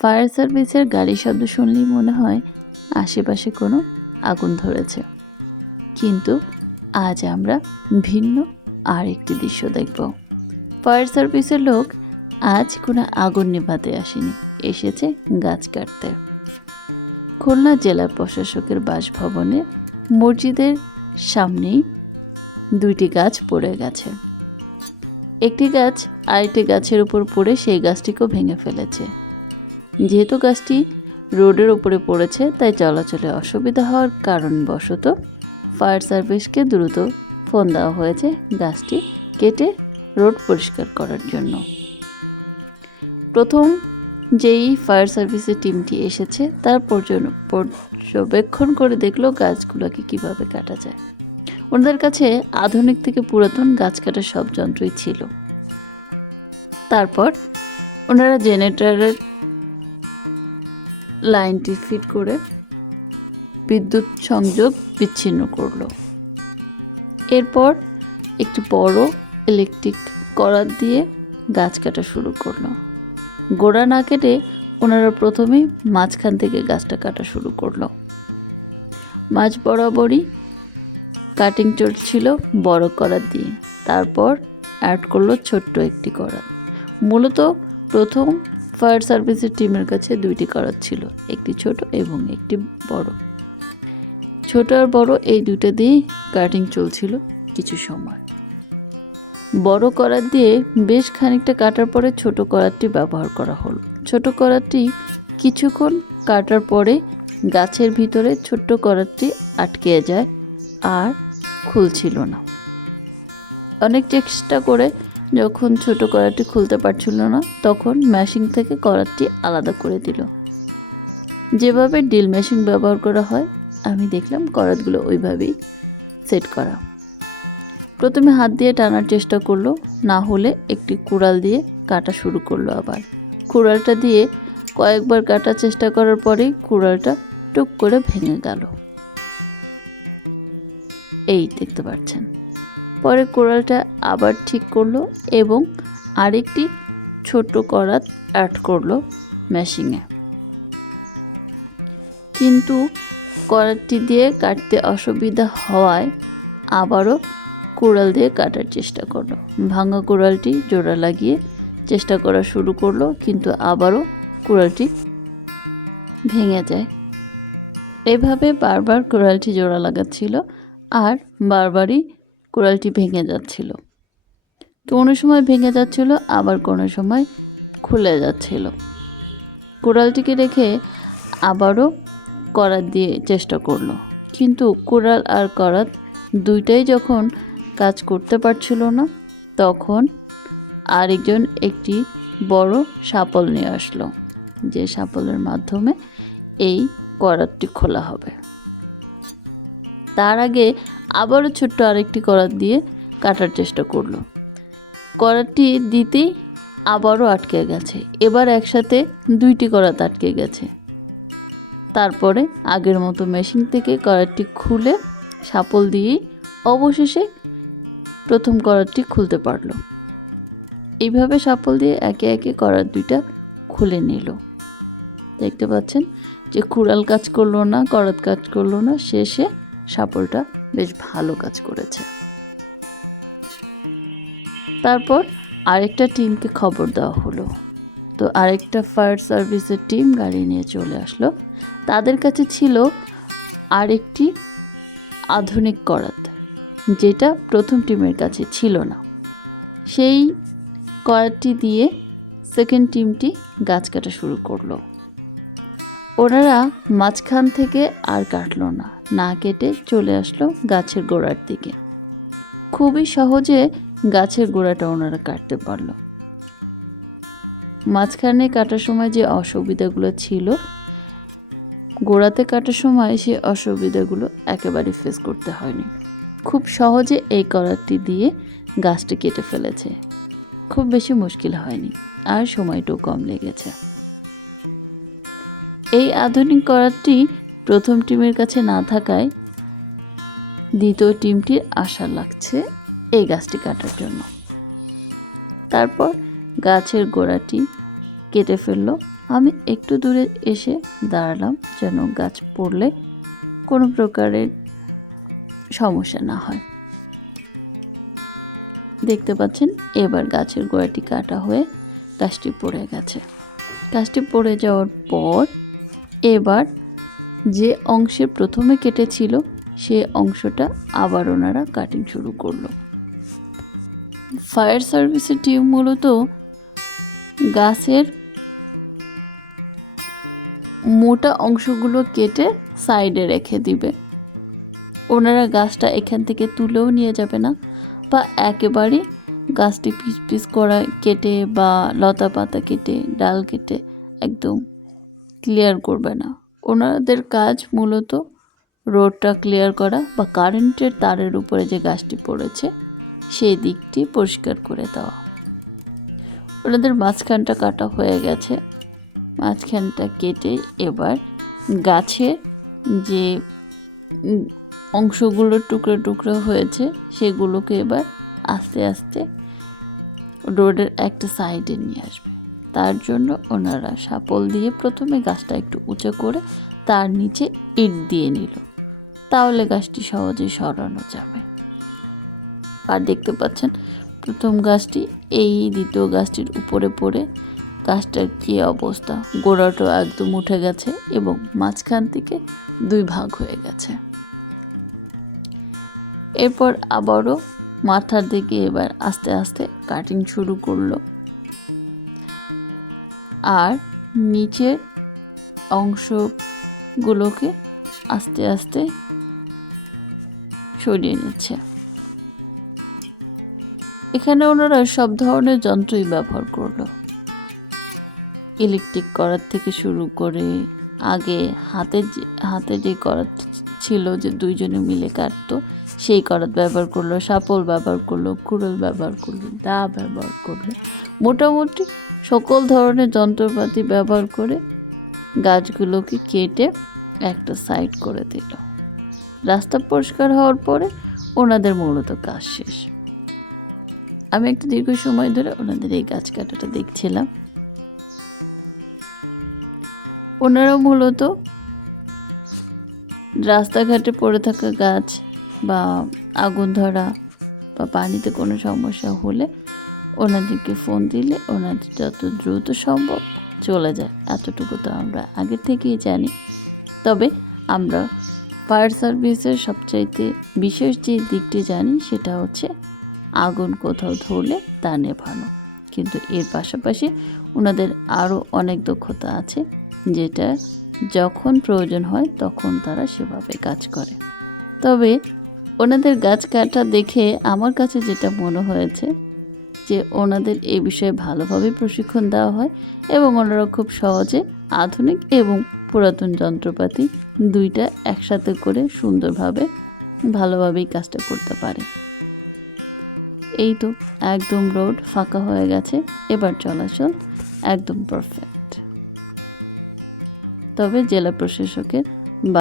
Fire সার্ভিসের গাড়ির শব্দ শুনলেই মনে হয় আশেপাশে কোনো আগুন ধরেছে। কিন্তু আজ আমরা ভিন্ন আর একটি দৃশ্য দেখব। ফায়ার সার্ভিসের লোক আজ কোনো আগুন নেভাতে আসেনি, এসেছে গাছ কাটতে। খুলনা জেলা প্রশাসকের বাসভবনে মসজিদের সামনেই দুইটি গাছ পড়ে গেছে। একটি গাছ আরেকটি গাছের উপর পড়ে সেই গাছটিকেও ভেঙে ফেলেছে। যেহেতু গাছটি রোডের উপরে পড়েছে, তাই চলাচলে অসুবিধা হওয়ার কারণবশত ফায়ার সার্ভিসকে দ্রুত ফোন দেওয়া হয়েছে গাছটি কেটে রোড পরিষ্কার করার জন্য। প্রথম যেই ফায়ার সার্ভিসের টিমটি এসেছে, তার পর্য- পর্যবেক্ষণ করে দেখল গাছগুলোকে কীভাবে কাটা যায়। ওনাদের কাছে আধুনিক থেকে পুরাতন গাছ কাটার সব যন্ত্রই ছিল। তারপর ওনারা জেনারেটরের লাইনটি ফিট করে বিদ্যুৎ সংযোগ বিচ্ছিন্ন করল। এরপর একটি বড় ইলেকট্রিক করাত দিয়ে গাছ কাটা শুরু করল। গোড়া না কেটে ওনারা প্রথমেই মাঝখান থেকে গাছটা কাটা শুরু করল। মাঝ বরাবরই কাটিং চলছিল বড় করাত দিয়ে। তারপর অ্যাড করল ছোট্ট একটি করাত মূলত প্রথম ফায়ার সার্ভিসের টিমের কাছে দুইটি করাত ছিল, একটি ছোট এবং একটি বড়। ছোট আর বড় এই দুটো দিয়েই কাটিং চলছিল কিছু সময়। বড় করাত দিয়ে বেশ খানিকটা কাটার পরে ছোট করাতটি ব্যবহার করা হলো। ছোট করাতটি কিছুক্ষণ কাটার পরে গাছের ভিতরে ছোট্ট করাতটি আটকে যায় আর খুলছিল না। অনেক চেষ্টা করে যখন ছোট করাতটি খুলতে পারছিল না, তখন মেশিন থেকে করাতটি আলাদা করে দিল। যেভাবে ডিল মেশিন ব্যবহার করা হয়, আমি দেখলাম করাতগুলো ওইভাবেই সেট করা। প্রথমে হাত দিয়ে টানার চেষ্টা করল, না হলে একটি কুড়াল দিয়ে কাটা শুরু করল আবার। কুড়ালটা দিয়ে কয়েকবার কাটার চেষ্টা করার পরেই কুড়ালটা টুক করে ভেঙে গেল। এই দেখতে পাচ্ছেন। পরে কোড়ালটা আবার ঠিক করল এবং আরেকটি ছোট করাত অ্যাড করল মেশিনে কিন্তু করাতটি দিয়ে কাটতে অসুবিধা হওয়ায় আবারও কুড়াল দিয়ে কাটার চেষ্টা করল। ভাঙা কুড়ালটি জোড়া লাগিয়ে চেষ্টা করা শুরু করল, কিন্তু আবারও কুড়ালটি ভেঙে যায়। এভাবে বারবার কুড়ালটি জোড়া লাগাচ্ছিল আর বারবারই কুড়ালটি ভেঙে যাচ্ছিল। কোনো সময় ভেঙে যাচ্ছিল, আবার কোনো সময় খুলে যাচ্ছিল। কুড়ালটিকে রেখে আবারও করাত দিয়ে চেষ্টা করল। কিন্তু কুড়াল আর করাত দুইটাই যখন কাজ করতে পারছিল না, তখন আরেকজন একটি বড় সাপল নিয়ে আসলো, যে সাপলের মাধ্যমে এই করাতটি খোলা হবে। তার আগে আবারও ছোট্ট আরেকটি করাত দিয়ে কাটার চেষ্টা করল। করাতটি দিতেই আবারও আটকে গেছে। এবার একসাথে দুইটি করাত আটকে গেছে। তারপরে আগের মতো মেশিন থেকে করাতটি খুলে সাপল দিয়েই অবশেষে প্রথম করাতটি খুলতে পারল। এইভাবে সাপল দিয়ে একে একে করাত দুইটা খুলে নিল। দেখতে পাচ্ছেন যে কুড়াল কাজ করল না, করাত কাজ করল না, শেষে সাপলটা বেশ ভালো কাজ করেছে। তারপর আরেকটা টিমকে খবর দেওয়া হলো। তো আরেকটা ফায়ার সার্ভিসের টিম গাড়ি নিয়ে চলে আসলো। তাদের কাছে ছিল আরেকটি আধুনিক করাত, যেটা প্রথম টিমের কাছে ছিল না। সেই করাতটি দিয়ে সেকেন্ড টিমটি গাছ কাটা শুরু করল। ওনারা মাঝখান থেকে আর কাটলো না না কেটে চলে আসলো গাছের গোড়ার দিকে। খুবই সহজে গাছের গোড়াটা ওনারা কাটতে পারল। মাঝখানে কাটার সময় যে অসুবিধাগুলো ছিল, গোড়াতে কাটার সময় সে অসুবিধাগুলো একেবারে ফেস করতে হয়নি। খুব সহজে এই করাতটি দিয়ে গাছটি কেটে ফেলেছে। খুব বেশি মুশকিল হয়নি, আর সময়টাও কম লেগেছে। এই আধুনিক করাতটি প্রথম টিমের কাছে না থাকায় দ্বিতীয় টিমটির আশা লাগছে এই গাছটি কাটার জন্য। তারপর গাছের গোড়াটি কেটে ফেলল। আমি একটু দূরে এসে দাঁড়ালাম যেন গাছ পড়লে কোনো প্রকারের সমস্যা না হয়। দেখতে পাচ্ছেন, এবার গাছের গোড়াটি কাটা হয়ে গাছটি পড়ে গেছে। গাছটি পড়ে যাওয়ার পর এবার যে অংশে প্রথমে কেটেছিল, সে অংশটা আবার ওনারা কাটিং শুরু করল। ফায়ার সার্ভিসের টিম মূলত গাছের মোটা অংশগুলো কেটে সাইডে রেখে দিবে। ওনারা গাছটা এখান থেকে তুলেও নিয়ে যাবে না, বা একেবারেই গাছটি পিস পিস করা কেটে বা লতা পাতা কেটে, ডাল কেটে একদম ক্লিয়ার করবে না। ওনাদের কাজ মূলত রোডটা ক্লিয়ার করা বা কারেন্টের তারের উপরে যে গাছটি পড়েছে, সেই দিকটি পরিষ্কার করে দেওয়া। ওনাদের মাঝখানটা কাটা হয়ে গেছে। মাঝখানটা কেটে এবার গাছের যে অংশগুলো টুকরো টুকরো হয়েছে, সেগুলোকে এবার আস্তে আস্তে রোডের একটা সাইডে নিয়ে আসবে। তার জন্য ওনারা সাপল দিয়ে প্রথমে গাছটা একটু উঁচু করে তার নিচে ইট দিয়ে নিল। তাহলে গাছটি সহজেই সরানো যাবে। আর দেখতে পাচ্ছেন, প্রথম গাছটি, এই দ্বিতীয় গাছটির উপরে পড়ে গাছটার কী অবস্থা? গোড়াটা একদম উঠে গেছে এবং মাঝখান থেকে দুই ভাগ হয়ে গেছে। এরপর আবারও মাথার দিকে এবার আস্তে আস্তে কাটিং শুরু করল। আর নিচের অংশগুলোকে আস্তে আস্তে সরিয়ে নিচ্ছে। এখানে ওনারা সব ধরনের যন্ত্রই ব্যবহার করল। ইলেকট্রিক করার থেকে শুরু করে আগে হাতে হাতে যে করাত ছিল যে দুইজনে মিলে কাটতো, সেই করাত ব্যবহার করল, সাপল ব্যবহার করল, কুড়ল ব্যবহার করল, দা ব্যবহার করল। মোটামুটি সকল ধরনের যন্ত্রপাতি ব্যবহার করে গাছগুলোকে কেটে একটা সাইড করে দিল। রাস্তা পরিষ্কার হওয়ার পরে ওনাদের মূলত কাজ শেষ। আমি একটা দীর্ঘ সময় ধরে ওনাদের এই গাছ কাটাটা দেখছিলাম। ওনারা মূলত রাস্তাঘাটে পড়ে থাকা গাছ বা আগুন ধরা বা পানিতে কোনো সমস্যা হলে ওনাদেরকে ফোন দিলে ওনাদের যত দ্রুত সম্ভব চলে যায়। এতটুকু তো আমরা আগে থেকেই জানি। তবে আমরা ফায়ার সার্ভিসের সবচাইতে বিশেষ যে দিকটি জানি সেটা হচ্ছে আগুন কোথাও ধরলে তা নেভানো। কিন্তু এর পাশাপাশি ওনাদের আরও অনেক দক্ষতা আছে, যেটা যখন প্রয়োজন হয় তখন তারা সেভাবে কাজ করে। তবে ওনাদের গাছ কাটা দেখে আমার কাছে যেটা মনে হয়েছে যে ওনাদের এই বিষয়ে ভালোভাবে প্রশিক্ষণ দেওয়া হয় এবং ওনারা খুব সহজে আধুনিক এবং পুরাতন যন্ত্রপাতি দুইটা একসাথে করে সুন্দরভাবে ভালোভাবেই কাজটা করতে পারে। এই তো একদম রোড ফাঁকা হয়ে গেছে, এবার চলাচল একদম পারফেক্ট তবে জেলা প্রশাসকের